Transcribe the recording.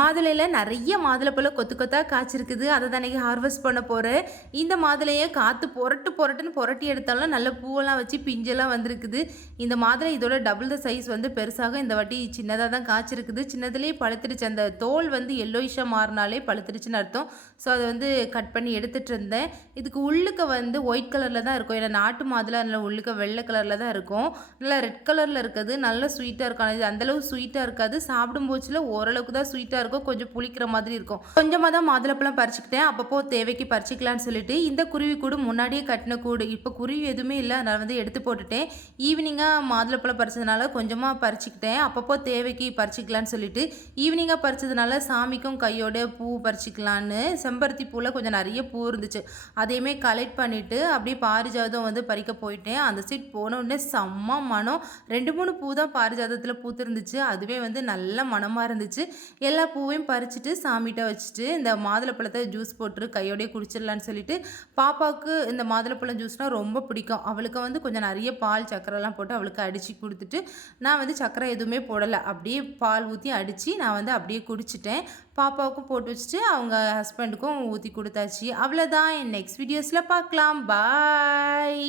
மாதுளையில் நிறைய மாதுளைப்பழம் கொத்து கொத்தாக காய்ச்சிருக்குது. அதை தான் இன்றைக்கி ஹார்வெஸ்ட் பண்ண போகிறேன். இந்த மாதுளையை காற்று புரட்டுன்னு புரட்டி எடுத்தாலும் நல்ல பூவெல்லாம் வச்சு பிஞ்செல்லாம் வந்திருக்குது. இந்த மாதுளை இதோட டபுள் த சைஸ் வந்து பெருசாக இந்த வாட்டி சின்னதாக தான் காய்ச்சிருக்குது. சின்னதுலேயே பழுத்துருச்சு. அந்த தோல் வந்து எல்லோயிஷாக மாறினாலே பழுத்துருச்சுன்னு அர்த்தம். ஸோ அதை வந்து கட் பண்ணி எடுத்துகிட்டு இருந்தேன். இதுக்கு உள்ளுக்க வந்து ஒயிட் கலரில் தான் இருக்கும். ஏன்னா நாட்டு மாதுளை நல்லா உள்ளுக்க வெள்ளை கலரில் தான் இருக்கும். நல்லா ரெட் கலரில் இருக்குது. நல்ல ஸ்வீட்டாக இருக்கும். இது அந்தளவு ஸ்வீட்டாக இருக்காது. சாப்பிடும் போச்சில் ஓரளவுக்கு தான் ஸ்வீட்டாக இருக்கும். கொஞ்சம் புளிக்கிற மாதிரி இருக்கும். கொஞ்சமாக தான் மாதுளப்பழம் பறிச்சுக்கிட்டேன். அப்பப்போ தேவைக்கு பறிச்சிக்கலான்னு சொல்லிட்டு இந்த குருவி கூடு முன்னாடியே கட்டின கூடு. இப்போ குருவி எதுவுமே இல்லை. நான் வந்து எடுத்து போட்டுட்டேன். ஈவினிங்காக மாதுளப்பழம் பறிச்சதுனால கொஞ்சமாக பறிச்சுக்கிட்டேன். அப்பப்போ தேவைக்கு பறிச்சிக்கலான்னு சொல்லிட்டு ஈவினிங்காக பறிச்சதுனால சாமிக்கும் கையோட பூ பறிச்சிக்கலான்னு செம்பருத்தி பூவில் கொஞ்சம் நிறைய பூ இருந்துச்சு. அதையுமே கலெக்ட் பண்ணிவிட்டு அப்படியே பாரிஜாதம் வந்து பறிக்க போயிட்டேன். அந்த சீட் போன உடனே செம்ம மனம். 2-3 பூ தான் பாரிஜாதத்தில் பூத்துருந்துச்சு. அதுவே வந்து நல்ல மனமாக இருந்துச்சு. எல்லா பூவையும் பறிச்சுட்டு சாமிகிட்ட வச்சுட்டு இந்த மாதுளப்பழத்தை ஜூஸ் போட்டு கையோடையே குடிச்சிடலான்னு சொல்லிட்டு பாப்பாவுக்கு இந்த மாதுளப்பழம் ஜூஸ்னால் ரொம்ப பிடிக்கும். அவளுக்கு வந்து கொஞ்சம் நிறைய பால் சக்கரைலாம் போட்டு அவளுக்கு அடித்து கொடுத்துட்டு நான் வந்து சக்கரை எதுவுமே போடலை. அப்படியே பால் ஊற்றி அடித்து நான் வந்து அப்படியே குடிச்சிட்டேன். பாப்பாவுக்கும் போட்டு வச்சுட்டு அவங்க ஹஸ்பண்டுக்கும் ஊற்றி கொடுத்தாச்சு. அவ்வளோதான். நெக்ஸ்ட் வீடியோஸில் பார்க்கலாம். பாய்.